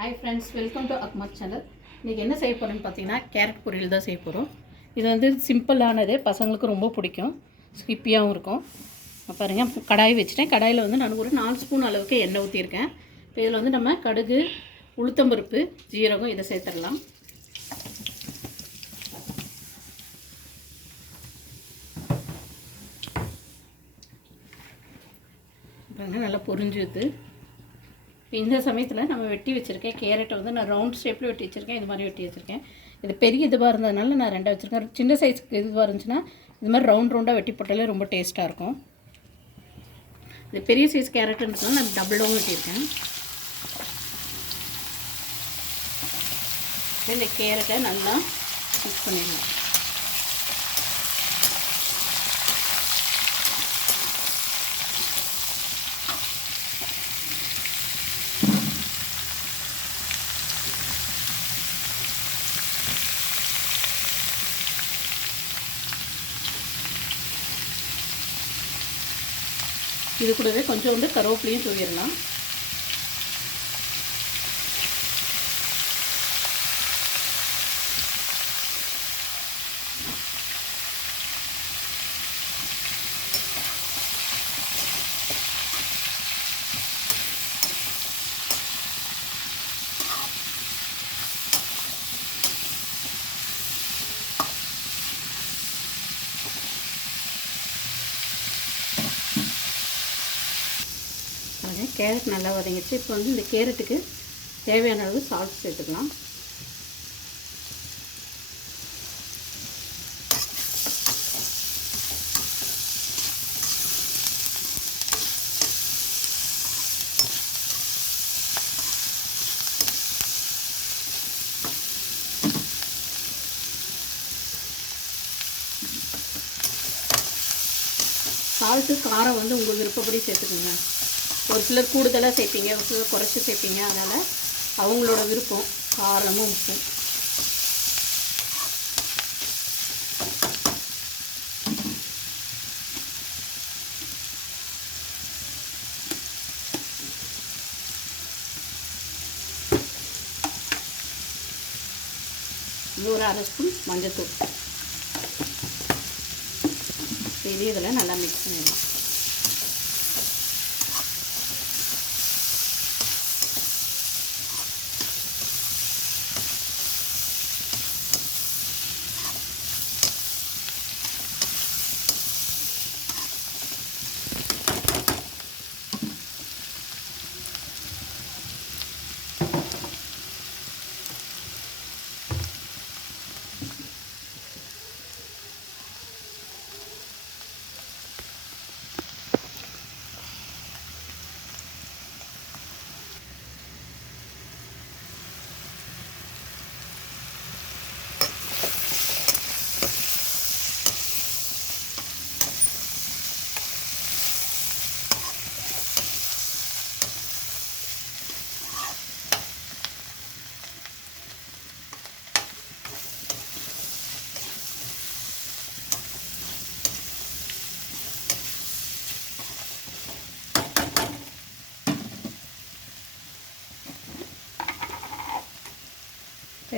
Hi friends, welcome to Akmal channel. இன்னைக்கு என்ன செய்ய போறேன்னு பார்த்தீங்கன்னா கேரட் பொரியல் தான் செய்ய போறோம். இது வந்து சிம்பிளானது, பசங்களுக்கு ரொம்ப பிடிக்கும். ஸ்கிப்பியாவும் இருக்கும். பாருங்க, கடாய் வச்சிட்டேன். கடாயில வந்து நான் ஒரு 4 ஸ்பூன் அளவுக்கு எண்ணெய் ஊத்தி இருக்கேன். இப்போ இதுல வந்து நம்ம கடுகு, உளுத்தம் பருப்பு, ஜீரகம் இத சேர்த்துறலாம். பாருங்க, நல்லா பொரிஞ்சுது. இந்த சமயத்தில் நம்ம வெட்டி வச்சுருக்கேன் கேரட்டை வந்து நான் ரவுண்ட் ஷேப்பில் வெட்டி வச்சுருக்கேன். இது மாதிரி வெட்டி வச்சுருக்கேன். இது பெரிய இதுவாக இருந்ததுனால நான் 2 வச்சுருக்கேன். சின்ன சைஸுக்கு இதுவாக இருந்துச்சுன்னா இது மாதிரி ரவுண்டாக வெட்டி போட்டாலே ரொம்ப டேஸ்ட்டாக இருக்கும். இது பெரிய சைஸ் கேரட்டுன்றதுனால நான் டபுளாகவும் வெட்டியிருக்கேன். இந்த கேரட்டை நல்லா மிக்ஸ் பண்ணிடலாம். இது கூடவே கொஞ்சோண்டு கருவேப்பிலையும் தூவிடலாம். கேரட் நல்லா வதங்கிடுச்சு. இப்போ வந்து இந்த கேரட்டுக்கு தேவையான அளவு சால்ட் சேர்த்துக்கலாம். சால்ட்டு காரம் வந்து உங்கள் விருப்பப்படி சேர்த்துக்கோங்க. ஒரு சிலர் கூடுதலாக சேர்ப்பீங்க, ஒரு சிலர் குறைச்சி சேர்ப்பீங்க. அதனால் அவங்களோட விருப்பம் காரமும் உப்பும். ஒரு 1/2 ஸ்பூன் மஞ்சத்தூள் இதில் நல்லா மிக்ஸ் பண்ணிடலாம்.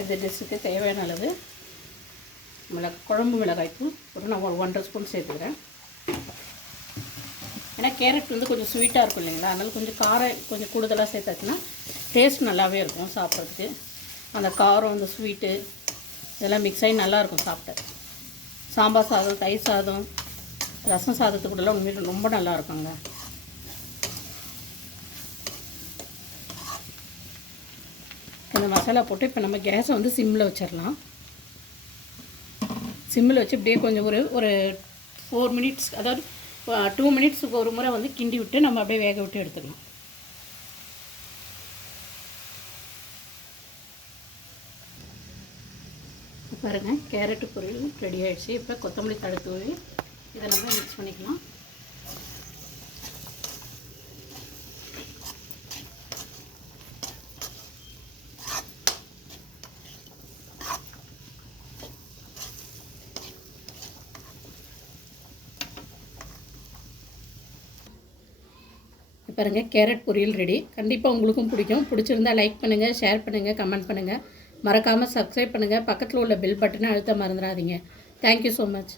இந்த டிஷ்ஷுக்கு தேவையான அளவு குழம்பு மிளகாய்த்தூள் நான் ஒரு 1/2 ஸ்பூன் சேர்த்துக்கிறேன். ஏன்னா கேரட் வந்து கொஞ்சம் ஸ்வீட்டாக இருக்கும் இல்லைங்களா, அதனால் கொஞ்சம் காரம் கொஞ்சம் கூடுதலாக சேர்த்தாச்சுன்னா டேஸ்ட் நல்லாவே இருக்கும் சாப்பிட்றதுக்கு. அந்த காரம், அந்த ஸ்வீட்டு இதெல்லாம் மிக்ஸ் ஆகி நல்லாயிருக்கும் சாப்பிட்ட. சாம்பார் சாதம், தயிர் சாதம், ரசம் சாதத்துக்கூடலாம் உண்மையில ரொம்ப நல்லா இருக்குங்க. இந்த மசாலா போட்டு இப்போ நம்ம கேஸை வந்து சிம்மில் வச்சிடலாம். சிம்மில் வச்சு இப்படியே கொஞ்சம் ஒரு 4 மினிட்ஸ், அதாவது 2 மினிட்ஸுக்கு ஒரு முறை வந்து கிண்டி விட்டு நம்ம அப்படியே வேக விட்டு எடுத்துக்கலாம். பாருங்கள், கேரட்டு பொரியல் ரெடி ஆகிடுச்சு. இப்போ கொத்தமல்லி தழை தூவி இதை நம்ம மிக்ஸ் பண்ணிக்கலாம். பாருங்கள் கேரட் பொரியல் ரெடி. கண்டிப்பாக உங்களுக்கும் பிடிக்கும். பிடிச்சிருந்தா லைக் பண்ணுங்கள், ஷேர் பண்ணுங்கள், கமெண்ட் பண்ணுங்கள். மறக்காமல் சப்ஸ்கிரைப் பண்ணுங்கள். பக்கத்தில் உள்ள பெல் பட்டனை அழுத்த மறந்துடாதீங்க. Thank you so much.